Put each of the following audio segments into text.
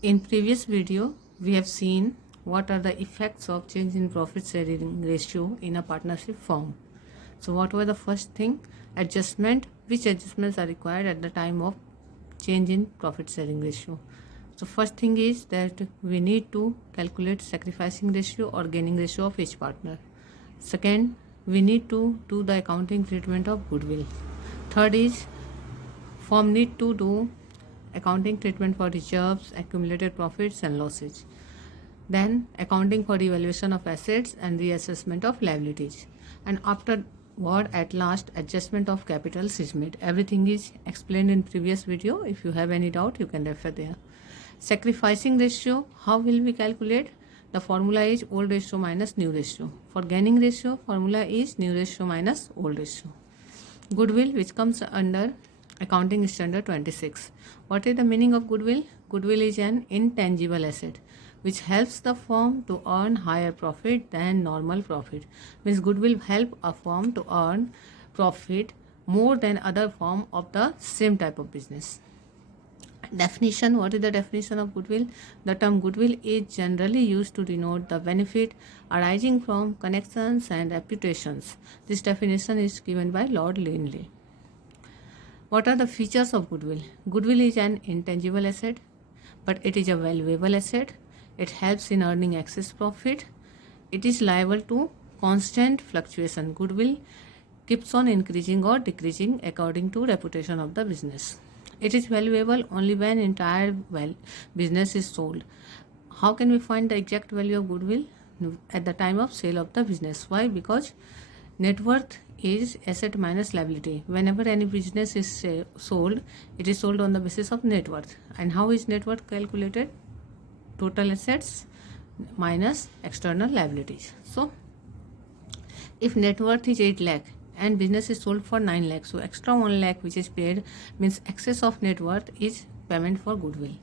In previous video, we have seen what are the effects of change in profit sharing ratio in a partnership firm. So what were the first thing? Adjustment. Which adjustments are required at the time of change in profit sharing ratio? So first thing is that we need to calculate sacrificing ratio or gaining ratio of each partner. Second, we need to do the accounting treatment of goodwill. Third is firm need to do accounting treatment for reserves, accumulated profits and losses. Then accounting for evaluation of assets and reassessment of liabilities. And afterward, at last, adjustment of capital is made. Everything is explained in previous video. If you have any doubt, you can refer there. Sacrificing ratio, how will we calculate? The formula is old ratio minus new ratio. For gaining ratio, formula is new ratio minus old ratio. Goodwill, which comes under accounting standard 26. What is the meaning of goodwill? Goodwill is an intangible asset which helps the firm to earn higher profit than normal profit. Means goodwill help a firm to earn profit more than other firm of the same type of business. Definition. What is the definition of goodwill? The term goodwill is generally used to denote the benefit arising from connections and reputations. This definition is given by Lord Linley. What are the features of goodwill? Goodwill is an intangible asset, but it is a valuable asset. It helps in earning excess profit. It is liable to constant fluctuation. Goodwill keeps on increasing or decreasing according to reputation of the business. It is valuable only when entire business is sold. How can we find the exact value of goodwill? At the time of sale of the business. Why? Because net worth is asset minus liability. Whenever any business is sold, it is sold on the basis of net worth. And how is net worth calculated? Total assets minus external liabilities. So, if net worth is 8 lakh and business is sold for 9 lakh, so extra 1 lakh which is paid means excess of net worth is payment for goodwill.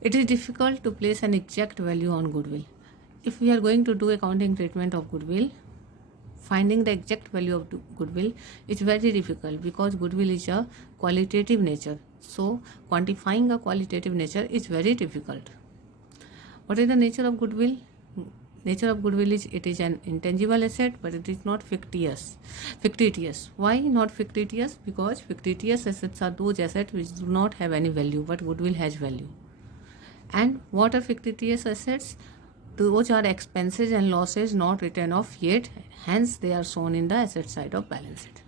It is difficult to place an exact value on goodwill. If we are going to do accounting treatment of goodwill, finding the exact value of goodwill is very difficult because goodwill is a qualitative nature. So quantifying a qualitative nature is very difficult. What is the nature of goodwill? Nature of goodwill is it is an intangible asset, but it is not fictitious. Why not fictitious? Because fictitious assets are those assets which do not have any value, but goodwill has value. And what are fictitious assets? Those are expenses and losses not written off yet, hence they are shown in the asset side of balance sheet.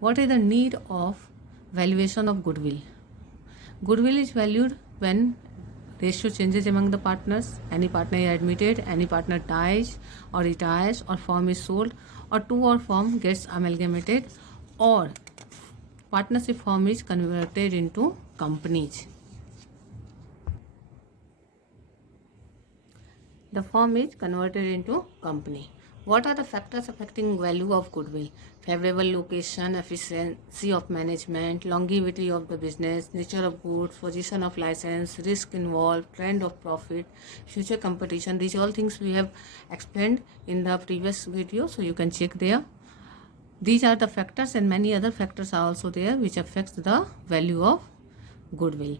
What is the need of valuation of goodwill? Goodwill is valued when ratio changes among the partners, any partner is admitted, any partner dies or retires, or firm is sold, or two or firm gets amalgamated, or partnership firm is converted into companies. The firm is converted into company. What are the factors affecting value of goodwill? Favorable location, efficiency of management, longevity of the business, nature of goods, position of license, risk involved, trend of profit, future competition. These all things we have explained in the previous video, so you can check there. These are the factors, and many other factors are also there which affects the value of goodwill.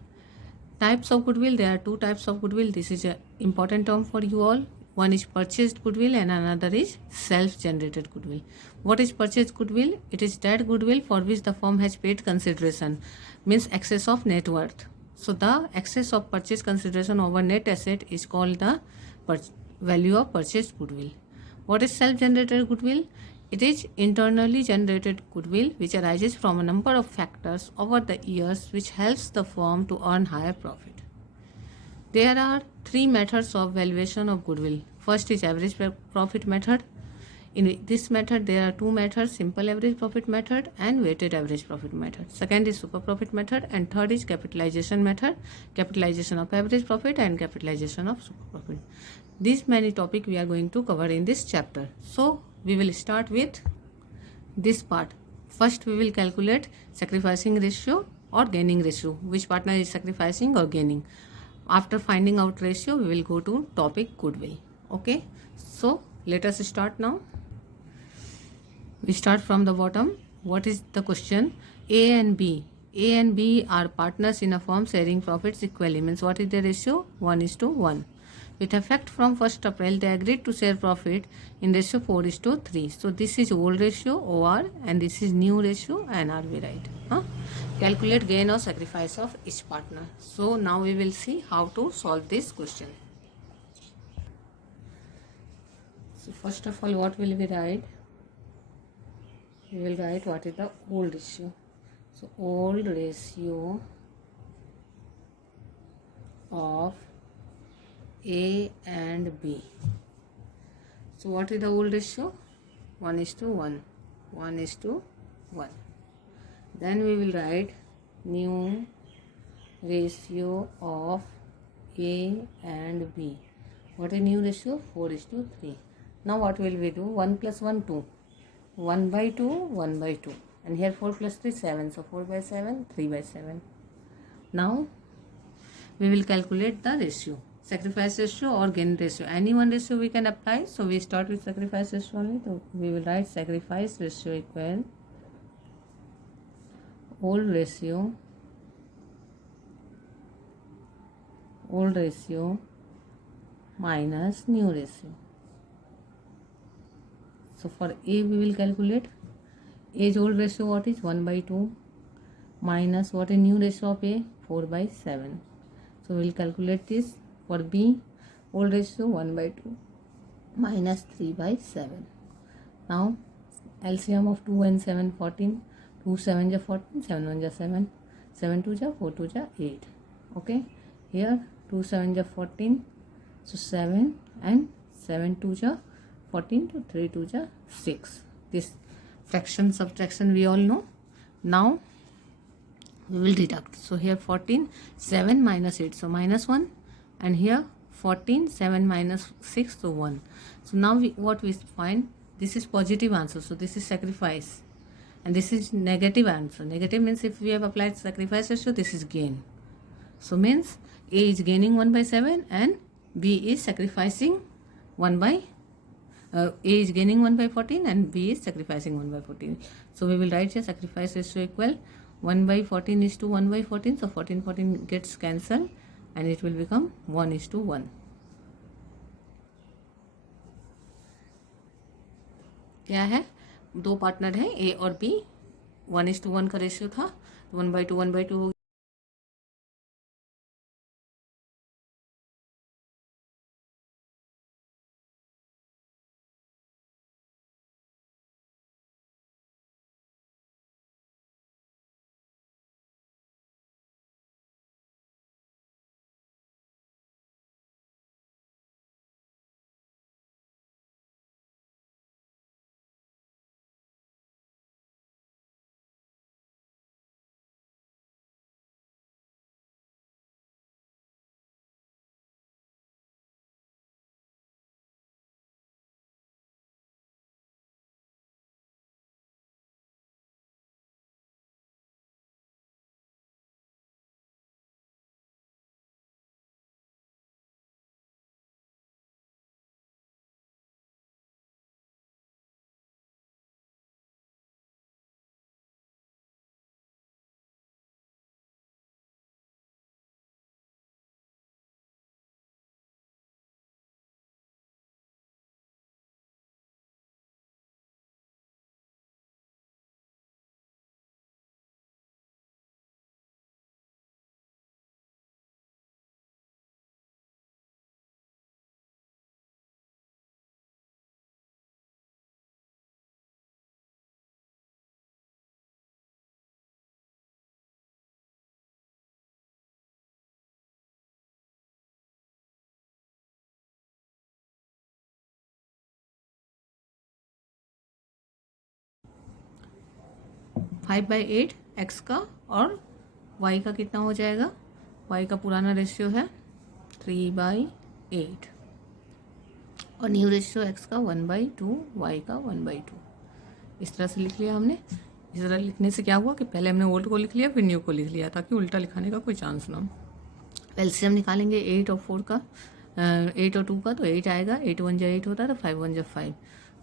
Types of goodwill. There are two types of goodwill. This is an important term for you all. One is purchased goodwill and another is self-generated goodwill. What is purchased goodwill? It is that goodwill for which the firm has paid consideration, means excess of net worth. So the excess of purchase consideration over net asset is called the value of purchased goodwill. What is self-generated goodwill? It is internally generated goodwill which arises from a number of factors over the years which helps the firm to earn higher profit. There are three methods of valuation of goodwill. First is average profit method. In this method, there are two methods, simple average profit method and weighted average profit method. Second is super profit method, and third is capitalization method, capitalization of average profit and capitalization of super profit. These many topics we are going to cover in this chapter. So we will start with this part. First we will calculate sacrificing ratio or gaining ratio, which partner is sacrificing or gaining. After finding out ratio, we will go to topic goodwill. Okay, so let us start now. We start from the bottom. What is the question? A and B A and B are partners in a firm sharing profits equally. Means what is the ratio? 1:1. With effect from 1st April, they agreed to share profit in ratio 4:3. So this is old ratio OR and this is new ratio NR we write. Calculate gain or sacrifice of each partner. So now we will see how to solve this question. So first of all, what will we write? We will write what is the old ratio. So old ratio of A and B. So what is the old ratio? 1:1. 1:1. Then we will write new ratio of A and B. What is new ratio? 4:3. Now what will we do? 1 plus 1, 2. 1/2, 1/2. And here 4 plus 3, 7. So 4/7, 3/7. Now we will calculate the ratio. Sacrifice ratio or gain ratio. Any one ratio we can apply. So we start with sacrifice ratio only. So we will write sacrifice ratio equal old ratio minus new ratio. So for A we will calculate A's old ratio what is 1/2 minus what is new ratio of A 4/7. So we will calculate this. For B old ratio 1/2 minus 3/7. Now LCM of 2 and 7 14. 2 7 ja 14, 7 1 ja 7, 7 2 ja 4 2 ja 8. Okay, here 2 7 ja 14, so 7 and 7 2 ja 14 to 3 2 ja 6. This fraction subtraction we all know. Now we will deduct. So here 14, 7 minus 8, so minus 1, and here 14, 7 minus 6, so 1. So now what we find, this is positive answer, so this is sacrifice. And this is negative answer. Negative means if we have applied sacrifice ratio, this is gain. So means A is gaining 1/7 and B is sacrificing A is gaining 1/14 and B is sacrificing 1/14. So we will write here sacrifice ratio equal 1/14 is to 1/14. So 14 gets cancelled and it will become 1:1. क्या है? दो partner हैं ए और B. 1:1 का ratio था. 1/2 1/2 हो गया. Five by eight x का और वाई का कितना हो जाएगा? वाई का पुराना रेशियो है 3/8 और न्यू रेशियो एक्स का 1/2, वाई का 1/2. इस तरह से लिख लिया हमने. इस तरह लिखने से क्या हुआ कि पहले हमने ओल्ड को लिख लिया फिर न्यू को लिख लिया ताकि उल्टा लिखाने का कोई चांस ना हो. एलसीएम निकालेंगे 8 और 4 का, 8 और 2 का, तो 8 आएगा. 8 1 जा 8 होता है तो 5 1 जा 5.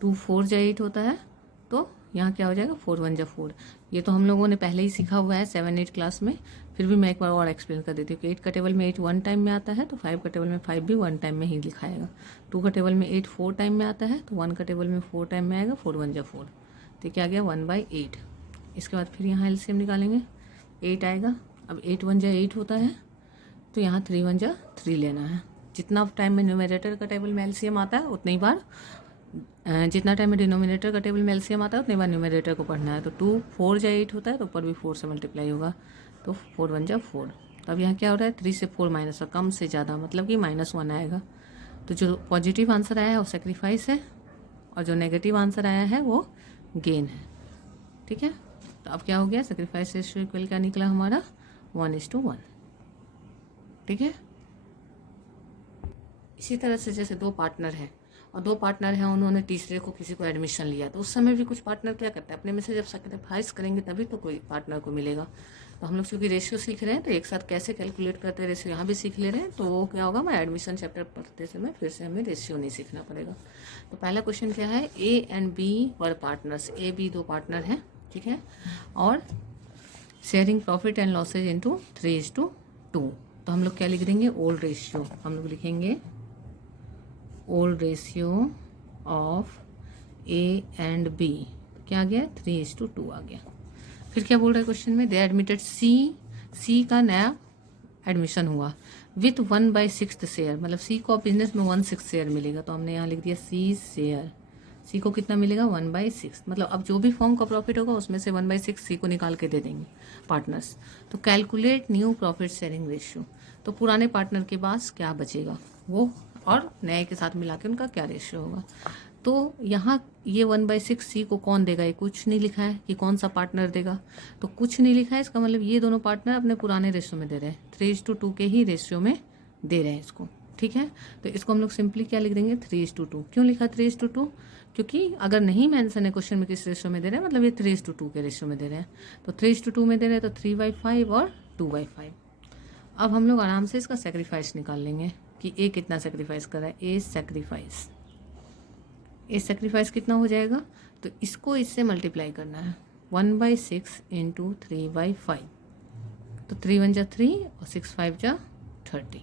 2 4 जा 8 होता है तो यहाँ क्या हो जाएगा 4 1 जा 4। ये तो हम लोगों ने पहले ही सीखा हुआ है 7 8 क्लास में, फिर भी मैं एक बार और एक्सप्लेन कर देती हूँ कि 8 का टेबल में 8 1 टाइम में आता है तो 5 का टेबल में 5 भी 1 टाइम में ही लिखाएगा। 2 का टेबल में 8 4 टाइम में आता है तो 1 का टेबल में 4 टाइम में आएगा, 4 1 जा 4, तो क्या आ गया 1/8। इसके बाद फिर यहाँ एलसीएम निकालेंगे, 8 आएगा। अब 8 1 जा 8 होता है तो यहाँ 3 1 जा 3 लेना है। जितना टाइम में न्यूमरेटर का टेबल में एलसीएम आता है उतनी बार, जितना टाइम में डिनोमिनेटर का टेबल में एलसीएम आता है उतनी बार न्यूमरेटर को पढ़ना है। तो 2 4 जा 8 होता है तो ऊपर भी 4 से मल्टीप्लाई होगा, तो 4 1 जा 4। तो अब यहाँ क्या हो रहा है 3 से 4 माइनस और कम से ज़्यादा मतलब कि -1 आएगा। तो जो पॉजिटिव आंसर आया है वो सेक्रीफाइस है और जो नेगेटिव आंसर आया है वो गेन है। ठीक है, तो अब क्या हो गया सेक्रीफाइस रेशियो इक्वल क्या निकला हमारा 1:1। ठीक है, इसी तरह से जैसे दो पार्टनर हैं और दो पार्टनर हैं, उन्होंने तीसरे को किसी को एडमिशन लिया तो उस समय भी कुछ पार्टनर क्या करता है अपने में से जब सेक्रीफाइस करेंगे तभी तो कोई पार्टनर को मिलेगा। तो हम लोग चूँकि रेशियो सीख रहे हैं तो एक साथ कैसे कैलकुलेट करते हैं रेशियो यहाँ भी सीख ले रहे हैं, तो वो क्या होगा हमारा एडमिशन चैप्टर पढ़ते समय फिर से हमें रेशियो नहीं सीखना पड़ेगा। तो पहला क्वेश्चन क्या है, A and B were partners, A B दो पार्टनर हैं, ठीक है, और sharing profit and losses into 3:2। तो हम लोग क्या लिख देंगे ओल्ड रेशियो, हम लोग लिखेंगे old ratio of A and B, क्या आ गया 3:2 आ गया। फिर क्या बोल रहा है क्वेश्चन में, दे एडमिटेड सी का नया एडमिशन हुआ विथ 1/6 शेयर, मतलब सी को बिजनेस में 1/6 शेयर मिलेगा, तो हमने यहाँ लिख दिया सी शेयर, सी को कितना मिलेगा 1/6, मतलब अब जो भी फॉर्म का प्रॉफिट होगा उसमें से 1/6 सी को निकाल के दे देंगे पार्टनर्स। तो calculate new profit sharing ratio, तो पुराने पार्टनर के पास क्या बचेगा वो और नए के साथ मिला के उनका क्या रेशियो होगा। तो यहाँ ये 1/6 सी को कौन देगा, ये कुछ नहीं लिखा है कि कौन सा पार्टनर देगा, तो कुछ नहीं लिखा है, इसका मतलब ये दोनों पार्टनर अपने पुराने रेशियो में दे रहे हैं, 3:2 के ही रेशियो में दे रहे हैं इसको। ठीक है, तो इसको हम लोग सिंपली क्या लिख देंगे 3:2। क्यों लिखा 3:2, क्योंकि अगर नहीं मेंशन है क्वेश्चन में किस रेशियो में दे रहे हैं, मतलब ये 3:2 के रेशियो में दे रहे हैं, तो 3:2 में दे रहे हैं तो 3/5 और 2/5। अब हम लोग आराम से इसका सेक्रीफाइस निकाल लेंगे कि ए कितना सेक्रीफाइस कर रहा है, ए सेक्रीफाइस कितना हो जाएगा, तो इसको इससे मल्टीप्लाई करना है 1/6 इंटू 3/5, तो 3 1 जा 3 और 6 5 जा 30।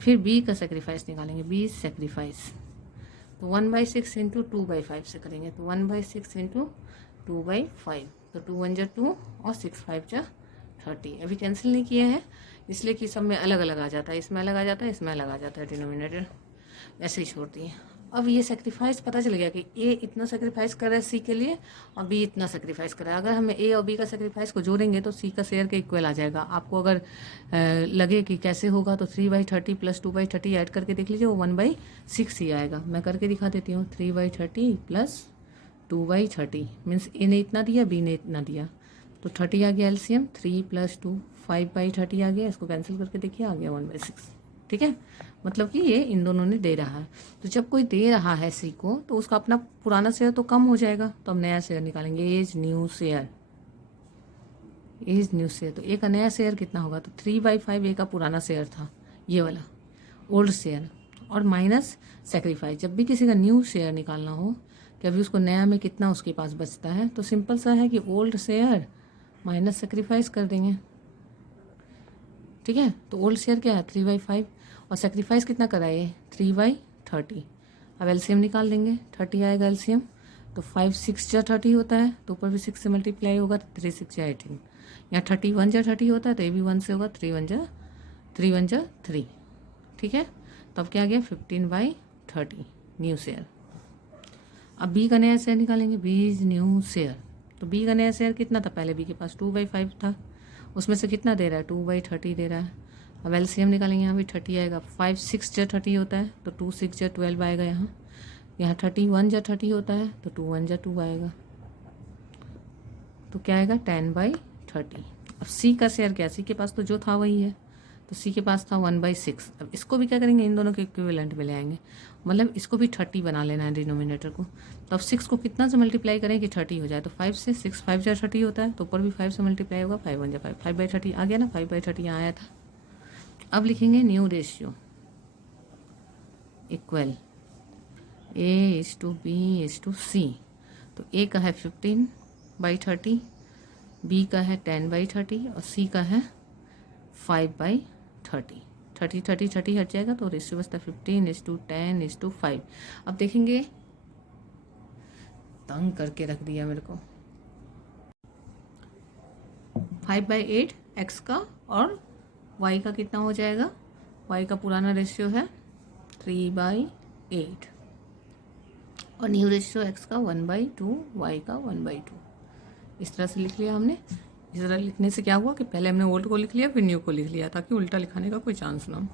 फिर बी का सेक्रीफाइस निकालेंगे, बी सेक्रीफाइस, तो 1/6 इंटू 2/5 से करेंगे, तो 1/6 इंटू 2/5, तो 2 1 जा 2 और 6 5 जा 30। अभी कैंसिल नहीं किया है इसलिए कि सब में अलग अलग आ जाता है, इसमें अलग आ जाता है, इसमें अलग आ जाता है डिनोमिनेटर, ऐसे ही छोड़ दिए। अब ये सेक्रीफाइस पता चल गया कि ए इतना सेक्रीफाइस कर रहा है सी के लिए और बी इतना सेक्रीफाइस कर रहा है। अगर हमें ए और बी का सेक्रीफाइस को जोड़ेंगे तो सी का शेयर के इक्वल आ जाएगा। आपको अगर लगे कि कैसे होगा तो 3/30 प्लस 2/30 ऐड करके देख लीजिए, वो 1/6 ही आएगा। मैं करके दिखा देती हूँ, 3/30 प्लस 2/30 मीन्स ए ने इतना दिया बी ने इतना दिया, तो 30 आ गया एलसीएम, 3 + 2 5/30 आ गया, इसको कैंसिल करके देखिए आ गया 1/6। ठीक है, मतलब कि ये इन दोनों ने दे रहा है। तो जब कोई दे रहा है सी को तो उसका अपना पुराना शेयर तो कम हो जाएगा, तो हम नया शेयर निकालेंगे, एज न्यू शेयर, तो एक नया शेयर कितना होगा, तो 3/5 ए का पुराना शेयर था ये वाला ओल्ड शेयर, और माइनस सेक्रीफाइस। जब भी किसी का न्यू शेयर निकालना हो कि अभी उसको नया में कितना उसके पास बचता है, तो सिंपल सा है कि ओल्ड शेयर माइनस सेक्रीफाइस कर देंगे। ठीक है, तो ओल्ड शेयर क्या है 3/5 और सेक्रीफाइस कितना कराए 3/30। अब एलसीएम निकाल देंगे, 30 आएगा एलसीएम, तो 5 6 जा 30 होता है, तो ऊपर भी 6 से मल्टीप्लाई होगा तो 3 6 जा 18। यहाँ 30 1 जा 30 होता है तो ये भी 1 से होगा, 3 1 जा 3। ठीक है, तब क्या आ गया 15/30 न्यू शेयर। अब बी का नया शेयर निकालेंगे, बी इज न्यू शेयर, तो बी का नया शेयर कितना था, पहले बी के पास 2/5 था, उसमें से कितना दे रहा है 2/30 दे रहा है। अब एलसीएम निकालेंगे, यहाँ भी 30 आएगा, 5 6 जा 30 होता है तो 2 6 जा 12 आएगा। यहाँ 30 1 जा 30 होता है तो 2 1 जा 2 आएगा, तो क्या आएगा 10/30। अब सी का शेयर क्या, सी के पास तो जो था वही है, तो सी के पास था 1/6। अब इसको भी क्या करेंगे, इन दोनों के इक्विवेलेंट में ले आएंगे, मतलब इसको भी 30 बना लेना है डिनोमिनेटर को। तो अब 6 को कितना से मल्टीप्लाई करें कि 30 हो जाए, तो 5 से 6 5 जा 30 होता है, तो ऊपर भी 5 से मल्टीप्लाई होगा, 5 1 जा 5, 5/30 आ गया ना, 5/30 यहाँ आया था। अब लिखेंगे न्यू रेशियो इक्वल A/B/C, तो ए का है 15/30, बी का है 10/30 और सी का है 5/30। 30 हट जाएगा तो रेशियो बचता है 15:10:5। अब देखेंगे, तंग करके रख दिया मेरे को। 5/8 एक्स का और वाई का कितना हो जाएगा? वाई का पुराना रेशियो है 3/8 और न्यू रेशियो एक्स का 1/2, वाई का 1/2। इस तरह से लिख लिया हमने। इस तरह लिखने से क्या हुआ कि पहले हमने ओल्ड को लिख लिया फिर न्यू को लिख लिया, ताकि उल्टा लिखाने का कोई चांस ना हो।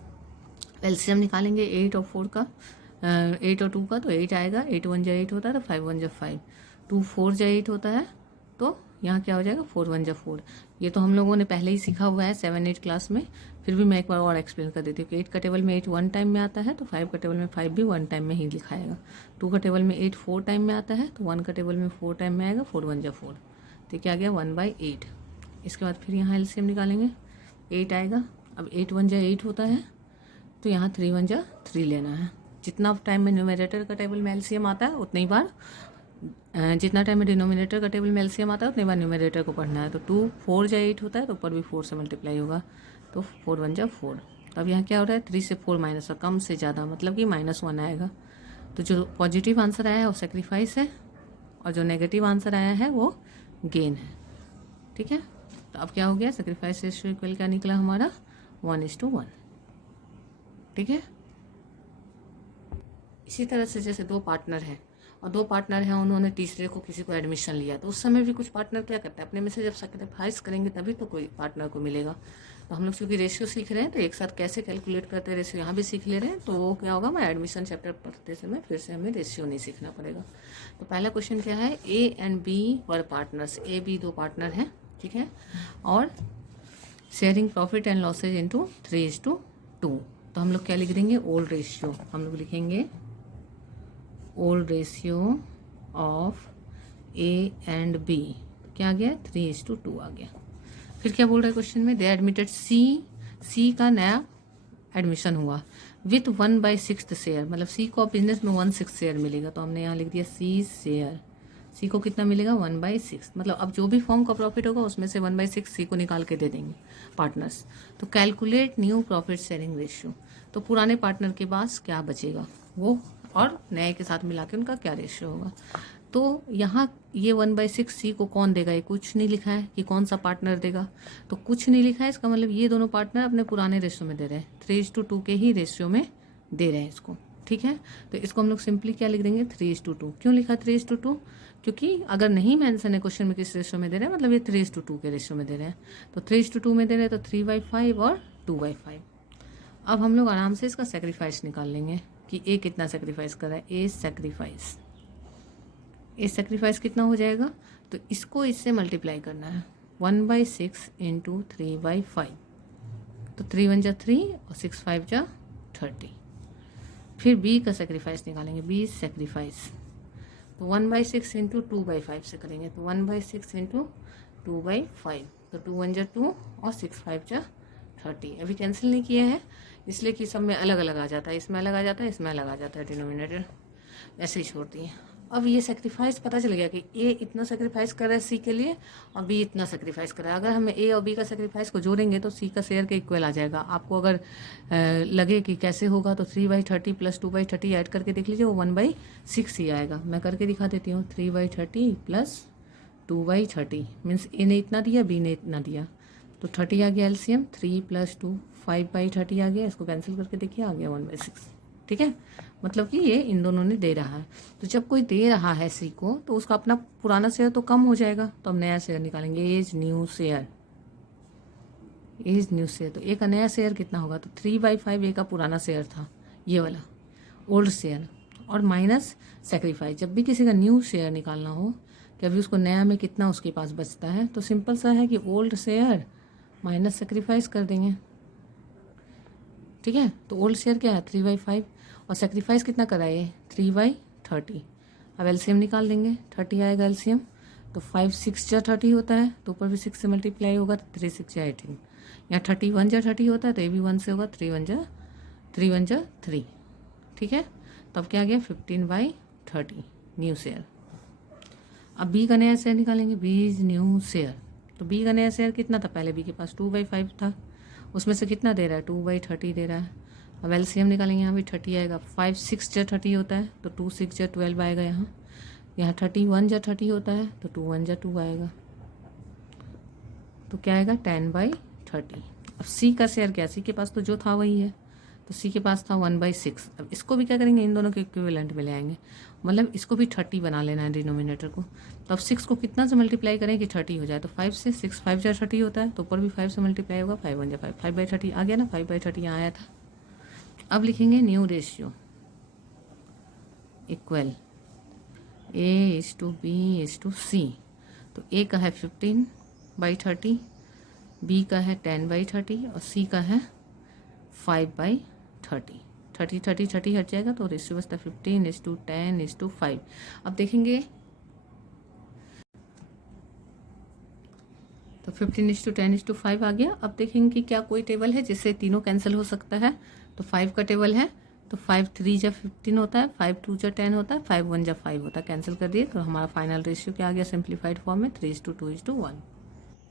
एलसीएम निकालेंगे 8 और 4 का, 8 और 2 का, तो 8 आएगा। 8 1 जा 8 होता है तो 5 1 जा 5, 2 4 जा 8 होता है तो यहाँ क्या हो जाएगा 4 1 जा 4। ये तो हम लोगों ने पहले ही सीखा हुआ है 7-8 क्लास में, फिर भी मैं एक बार और एक्सप्लेन कर देती हूँ कि 8 का टेबल में 8 1 टाइम में आता है तो 5 का टेबल में 5 भी 1 टाइम में ही लिखाएगा। 2 का टेबल में 8 4 टाइम में आता है तो 1 का टेबल में 4 टाइम में आएगा, 4 1 जा 4, तो क्या आ गया 1/8। इसके बाद फिर यहाँ एलसीएम निकालेंगे, 8 आएगा। अब 8 1 जा 8 होता है तो यहाँ 3 1 जा 3 लेना है। जितना टाइम में न्यूमरेटर का टेबल में एलसीएम आता है उतनी बार, जितना टाइम में डिनोमिनेटर का टेबल में एलसीएम आता है उतनी बार न्यूमरेटर को पढ़ना है। तो 2 4 जा 8 होता है तो ऊपर भी 4 से मल्टीप्लाई होगा तो 4 1 जा 4। तो अब यहाँ क्या हो रहा है 3 से 4 माइनस, और कम से ज़्यादा मतलब कि -1 आएगा। तो जो पॉजिटिव आंसर आया है वो सेक्रीफाइस है और जो नेगेटिव आंसर आया है वो गेन है। ठीक है, तो अब क्या हो गया, सेक्रीफाइस रेशियो इक्वल क्या निकला हमारा 1:1। ठीक है, इसी तरह से जैसे दो पार्टनर हैं और दो पार्टनर हैं, उन्होंने तीसरे को किसी को एडमिशन लिया, तो उस समय भी कुछ पार्टनर क्या करता है, अपने में से जब सेक्रीफाइस करेंगे तभी तो कोई पार्टनर को मिलेगा। तो हम लोग क्योंकि रेशियो सीख रहे हैं तो एक साथ कैसे कैलकुलेट करते हैं रेशियो यहाँ भी सीख ले रहे हैं, तो वो क्या होगा, मैं एडमिशन चैप्टर पढ़ते समय फिर से हमें रेशियो नहीं सीखना पड़ेगा। तो पहला क्वेश्चन क्या है, A and B were partners, A B दो पार्टनर हैं, ठीक है, और sharing profit and losses into 3:2। तो हम लोग क्या लिख देंगे, ओल्ड रेशियो, हम लोग लिखेंगे old ratio of A and B, क्या आ गया 3:2 आ गया। फिर क्या बोल रहा है क्वेश्चन में, दे एडमिटेड सी का नया एडमिशन हुआ विथ 1/6 शेयर, मतलब सी को बिजनेस में 1/6 शेयर मिलेगा, तो हमने यहाँ लिख दिया सी शेयर, सी को कितना मिलेगा 1/6, मतलब अब जो भी फॉर्म का प्रॉफिट होगा उसमें से 1/6 सी को निकाल के दे देंगे पार्टनर्स। तो calculate new profit sharing ratio, तो पुराने पार्टनर के पास क्या बचेगा वो और नए के साथ मिला के उनका क्या रेशियो होगा। तो यहाँ ये 1/6 सी को कौन देगा, ये कुछ नहीं लिखा है कि कौन सा पार्टनर देगा, तो कुछ नहीं लिखा है, इसका मतलब ये दोनों पार्टनर अपने पुराने रेशियो में दे रहे हैं, 3:2 के ही रेशियो में दे रहे हैं इसको। ठीक है, तो इसको हम लोग सिंपली क्या लिख देंगे 3:2। क्यों लिखा 3:2, क्योंकि अगर नहीं मेंशन है क्वेश्चन में किस रेशियो में दे रहे हैं, मतलब ये 3:2 के रेशियो में दे रहे हैं, तो 3:2 में दे रहे हैं तो 3/5 और 2/5। अब हम लोग आराम से इसका सेक्रीफाइस निकाल लेंगे कि ए कितना सेक्रीफाइस कर रहा है, ए सेक्रीफाइस कितना हो जाएगा, तो इसको इससे मल्टीप्लाई करना है 1/6 इंटू 3/5, तो 3 1 जा 3 और 6 5 जा 30। फिर बी का सेक्रीफाइस निकालेंगे, बी सेक्रीफाइस, तो 1/6 इंटू 2/5 से करेंगे, तो 1/6 इंटू 2/5, तो 2 1 जा 2 और 6 5 जा 30। अभी कैंसिल नहीं किए हैं इसलिए कि सब में अलग अलग आ जाता है, इसमें अलग आ जाता है, इसमें अलग आ जाता है डिनोमिनेटर, ऐसे ही छोड़ दिए। अब ये सेक्रीफाइस पता चल गया कि ए इतना सेक्रीफाइस कर रहा है सी के लिए और बी इतना सेक्रीफाइस कर रहा है। अगर हमें ए और बी का सेक्रीफाइस को जोड़ेंगे तो सी का शेयर के इक्वल आ जाएगा। आपको अगर लगे कि कैसे होगा तो 3/30 प्लस 2/30 ऐड करके देख लीजिए, वो 1/6 ही आएगा। मैं करके दिखा देती हूँ, 3/30 प्लस 2/30 मीन्स ए ने इतना दिया, बी ने इतना दिया, तो 30 आ गया एलसीएम, 3 + 2 5/30 आ गया, इसको कैंसिल करके देखिए आ गया 1/6। ठीक है, मतलब कि ये इन दोनों ने दे रहा है, तो जब कोई दे रहा है सी को तो उसका अपना पुराना शेयर तो कम हो जाएगा, तो हम नया शेयर निकालेंगे, एज न्यू शेयर, तो ए का नया शेयर कितना होगा, तो 3/5 ए का पुराना शेयर था, ये वाला ओल्ड शेयर, और माइनस सेक्रीफाइस। जब भी किसी का न्यू शेयर निकालना हो कि अभी उसको नया में कितना उसके पास बचता है, तो सिंपल सा है कि ओल्ड शेयर माइनस सेक्रीफाइस कर देंगे। ठीक है, तो ओल्ड शेयर क्या है 3/5 और सेक्रीफाइस कितना कराए 3/30। अब एलसीएम निकाल देंगे, 30 आएगा एलसीएम, तो 5 6 जा 30 होता है, तो ऊपर भी 6 से मल्टीप्लाई होगा तो 3 6 जा 18। यहाँ 31 जा 30 होता है तो ये भी 1 से होगा, 3 1 जा 3। ठीक है, तो अब क्या आ गया 15/30 न्यू शेयर। अब बी का नया शेयर निकालेंगे, बी इज न्यू शेयर। तो बी का नया शेयर कितना था, पहले बी के पास 2/5 था, उसमें से कितना दे रहा है, 2/30 दे रहा है। अब एलसीएम निकालेंगे, यहाँ भी 30 आएगा, 5 6 जा 30 होता है तो 2 6 जा 12 आएगा। यहाँ 31 जा 30 होता है तो 2 1 जा 2 आएगा, तो क्या आएगा 10/30। अब सी का शेयर क्या, सी के पास तो जो था वही है, तो सी के पास था 1/6। अब इसको भी क्या करेंगे, इन दोनों के इक्विवेलेंट में ले आएंगे, मतलब इसको भी 30 बना लेना है डिनोमिनेटर को। तो अब 6 को कितना से मल्टीप्लाई करें कि 30 हो जाए, तो 5 से, 6 5 जा 30 होता है, तो ऊपर भी 5 से मल्टीप्लाई होगा, 5 1 जा 5, 5/30 आ गया ना, 5/30 यहाँ आया था। अब लिखेंगे न्यू रेशियो इक्वल A/B/C। तो ए का है 15/30, बी का है 10/30 और सी का है 5/30। 30 30 30 हट जाएगा तो रेशियो बचता है 15:10:5। अब देखेंगे तो 15:10:5 आ गया। अब देखेंगे कि क्या कोई टेबल है जिससे तीनों कैंसिल हो सकता है। तो 5 का टेबल है, तो 5 3 जा 15 होता है, 5 2 जा 10 होता है, 5 1 जा 5 होता है, कैंसिल कर दिए। तो हमारा फाइनल रेशियो क्या आ गया सिंप्लीफाइड फॉर्म में, 3:2:1।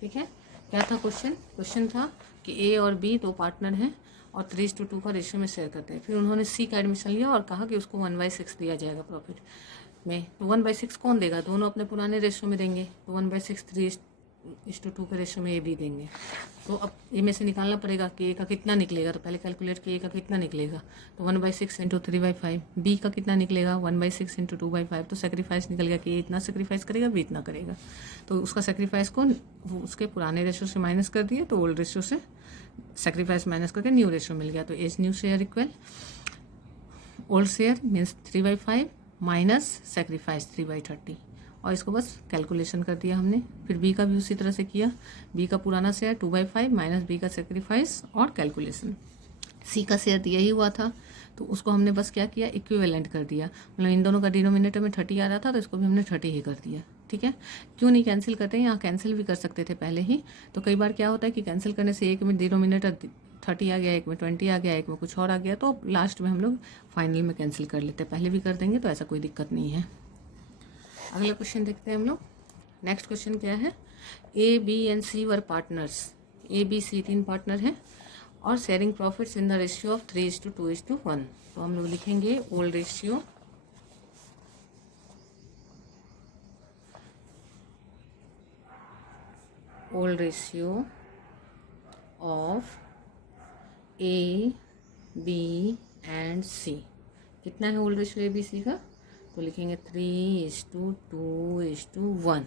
ठीक है, क्या था क्वेश्चन था कि ए और बी दो पार्टनर हैं और 3:2 का रेशियो में शेयर करते हैं। फिर उन्होंने सी का एडमिशन लिया और कहा कि उसको 1/6 दिया जाएगा प्रॉफिट में। तो 1/6 कौन देगा, दोनों अपने पुराने रेशियो में देंगे, तो 1/6 3:2 के रेशियो में ए बी देंगे। तो अब ए में से निकालना पड़ेगा कि ए का कितना निकलेगा, तो पहले कैलकुलेट कि ए का कितना निकलेगा, तो 1/6 × 3/5। बी का कितना निकलेगा, 1/6 × 2/5। तो सेक्रीफाइस निकल गया कि ए इतना सेक्रीफाइस करेगा, बी इतना करेगा, तो उसका सेक्रीफाइस को उसके पुराने रेशियो से माइनस कर दिए, तो ओल्ड रेशियो से सेक्रीफाइस माइनस करके न्यू रेशियो मिल गया। तो as new share equal old share means 3/5 minus sacrifice 3/30, और इसको बस कैलकुलेशन कर दिया हमने। फिर बी का भी उसी तरह से किया, बी का पुराना शेयर 2/5 माइनस बी का सेक्रीफाइस और कैलकुलेशन। सी का शेयर दिया ही हुआ था, तो उसको हमने बस क्या किया, इक्विवेलेंट कर दिया, मतलब इन दोनों का डिनोमिनेटर में 30 आ रहा था तो इसको भी हमने 30 ही कर दिया। ठीक है, क्यों नहीं कैंसिल करते हैं, यहाँ कैंसिल भी कर सकते थे पहले ही। तो कई बार क्या होता है कि कैंसिल करने से एक में डिनोमिनेटर 30 आ गया, एक में 20 आ गया, एक में कुछ और आ गया, तो लास्ट में हम लोग फाइनल में कैंसिल कर लेते हैं, पहले भी कर देंगे तो ऐसा कोई दिक्कत नहीं है। अगला क्वेश्चन देखते हैं हम लोग। नेक्स्ट क्वेश्चन क्या है, A B and C were partners. A B C तीन पार्टनर हैं और sharing profits in the ratio of 3:2:1। तो हम लोग लिखेंगे old ratio of A B and C. कितना है old ratio A B C का, तो लिखेंगे 3:2:1।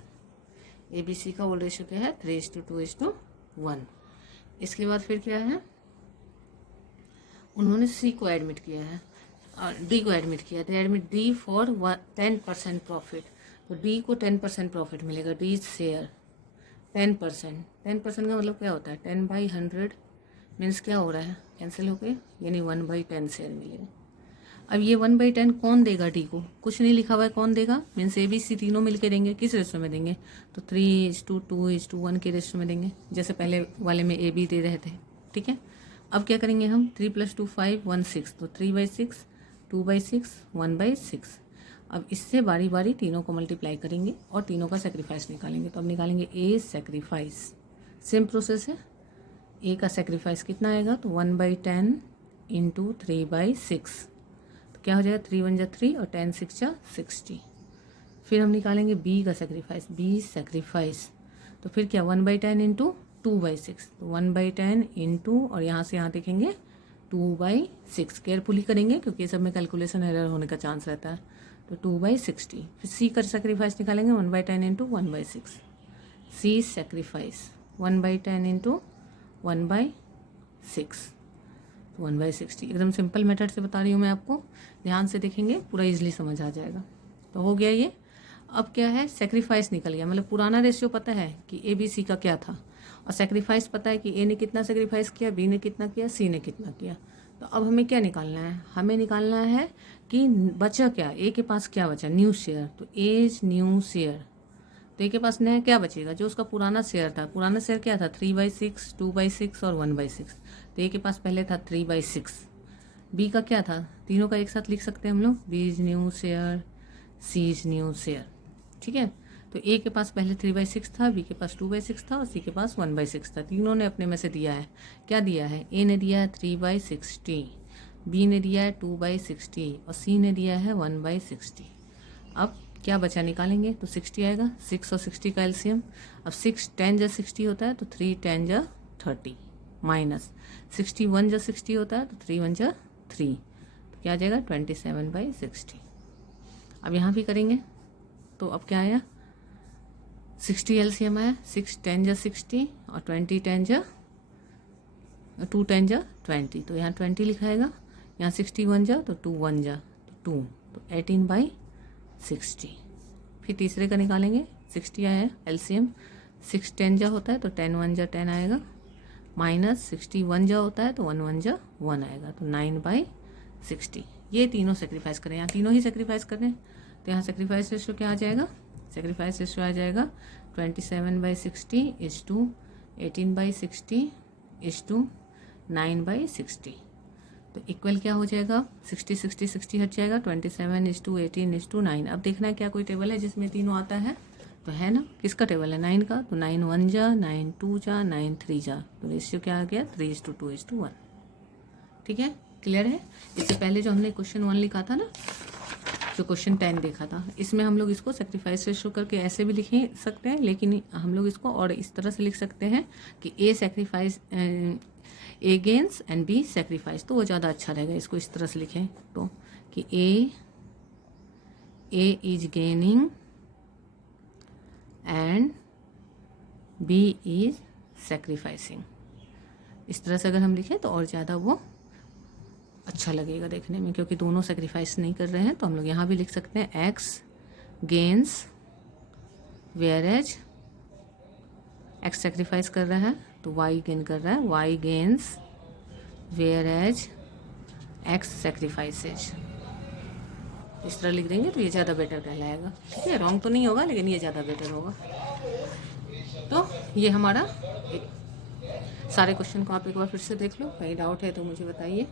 ए बी सी का ओल्ड रेशियो क्या है, 3:2:1। इसके बाद फिर क्या है, उन्होंने सी को एडमिट किया है और डी को एडमिट किया, तो एडमिट डी फॉर 10% प्रॉफिट। तो डी को 10% प्रॉफिट मिलेगा, डी शेयर 10%। 10% का मतलब क्या होता है, 10/100 मीन्स क्या हो रहा है, कैंसिल हो गए, यानी 1/10 शेयर मिलेगा। अब ये 1/10 कौन देगा, डी को कुछ नहीं लिखा हुआ है, कौन देगा, मीन्स ए बी सी तीनों मिलके देंगे, किस रेशियो में देंगे, तो 3:2:1 के रेशियो में देंगे, जैसे पहले वाले में ए बी दे रहे थे। ठीक है, अब क्या करेंगे हम, 3 + 2 5 1 6, तो 3/6 2/6 1/6। अब इससे बारी बारी तीनों को मल्टीप्लाई करेंगे और तीनों का सेक्रीफाइस निकालेंगे। तो अब निकालेंगे ए सेक्रीफाइस, सेम प्रोसेस है। ए का सेक्रीफाइस कितना आएगा, तो 1/10 × 3/6, तो क्या हो जाएगा, 3 1 जा 3 और 10 6 जा 60। फिर हम निकालेंगे बी का सेक्रीफाइस, बी सेक्रीफाइस, तो फिर क्या 1/10 × 2/6, तो 1/10 × और यहाँ से यहाँ देखेंगे 2/6, केयरफुली करेंगे क्योंकि सब में कैलकुलेशन एरर होने का चांस रहता है, तो 2/60। फिर सी का सेक्रीफाइस निकालेंगे 1/10 × 1/6, सी सेक्रीफाइस 1/10 × 1/6, 1/60। एकदम सिंपल मेथड से बता रही हूँ मैं आपको, ध्यान से देखेंगे पूरा इजीली समझ आ जाएगा। तो हो गया ये। अब क्या है, सेक्रीफाइस निकल गया, मतलब पुराना रेशियो पता है कि ए बी सी का क्या था, और सेक्रीफाइस पता है कि ए ने कितना सेक्रीफाइस किया, बी ने कितना किया, सी ने कितना किया। तो अब हमें क्या निकालना है, हमें निकालना है कि बचा क्या, ए के पास क्या बचा, न्यू शेयर, तो एज न्यू शेयर। तो ए के पास नया क्या बचेगा, जो उसका पुराना शेयर था, पुराना शेयर क्या था, 3/6 2/6 और 1/6। तो ए के पास पहले था 3/6। बी का क्या था, तीनों का एक साथ लिख सकते हैं हम लोग, B is new share, C is new share. ठीक है, तो ए के पास पहले 3/6 था, बी के पास 2/6 था और सी के पास 1/6 था। तीनों ने अपने में से दिया है। क्या दिया है? ए ने दिया है 3/60, बी ने दिया है 2/60 और सी ने दिया है 1/60। अब क्या बचा निकालेंगे तो 60 आएगा। 6 और 60 का एलसीएम। अब 6 10 जा 60 होता है तो 3 10 जा 30 माइनस 61 जा 60 होता है तो 3 1 जा 3, तो क्या आ जाएगा 27/60। अब यहाँ भी करेंगे तो अब क्या आया 60 एलसीएम आया। 6 10 जा 60 और 20 10 जा 2 10 जा 20, तो यहाँ 20 लिखाएगा। यहाँ 61 जा तो 2 1 जा तो 2, तो 18/60। फिर तीसरे का निकालेंगे। 60 आया है एलसीएम। 6 10 जा होता है तो 10 1 जा 10 आएगा, माइनस 61 जा होता है तो 1 1 जा 1 आएगा, तो 9/60। ये तीनों सेक्रीफाइस करें, यहाँ तीनों ही सेक्रीफाइस करें तो यहाँ सेक्रीफाइस रेशियो क्या आ जाएगा? सेक्रीफाइस रेशियो आ जाएगा 27/60 इज टू 18/60 इज टू 9/60। तो इक्वल क्या हो जाएगा? 60 60 60 हट जाएगा, 27 इज टू 18 इज टू 9। अब देखना है क्या कोई टेबल है जिसमें तीनों आता है, तो है ना। किसका टेबल है? 9 का, तो 9 1 जा 9 2 जा 9 3 जा, तो रेशियो क्या आ गया? 3:2:1। ठीक है, क्लियर है। इससे पहले जो हमने क्वेश्चन 1 लिखा था ना, जो क्वेश्चन 10 देखा था, इसमें हम लोग इसको सेक्रीफाइस रेशियो करके ऐसे भी लिख सकते हैं, लेकिन हम लोग इसको और इस तरह से लिख सकते हैं कि A sacrifice A gains and B sacrifice, तो वो ज़्यादा अच्छा रहेगा। इसको इस तरह से लिखें तो कि A is gaining and B is sacrificing. इस तरह से अगर हम लिखें तो और ज़्यादा वो अच्छा लगेगा देखने में, क्योंकि दोनों सेक्रीफाइस नहीं कर रहे हैं। तो हम लोग यहाँ भी लिख सकते हैं X gains whereas X sacrifice कर रहा है तो वाई गेन कर रहा है, Y gains whereas X sacrifices. इस तरह लिख देंगे तो ये ज़्यादा बेटर कहलाएगा। ठीक है, रॉन्ग तो नहीं होगा लेकिन ये ज़्यादा बेटर होगा। तो ये हमारा सारे क्वेश्चन को आप एक बार फिर से देख लो, कहीं डाउट है तो मुझे बताइए।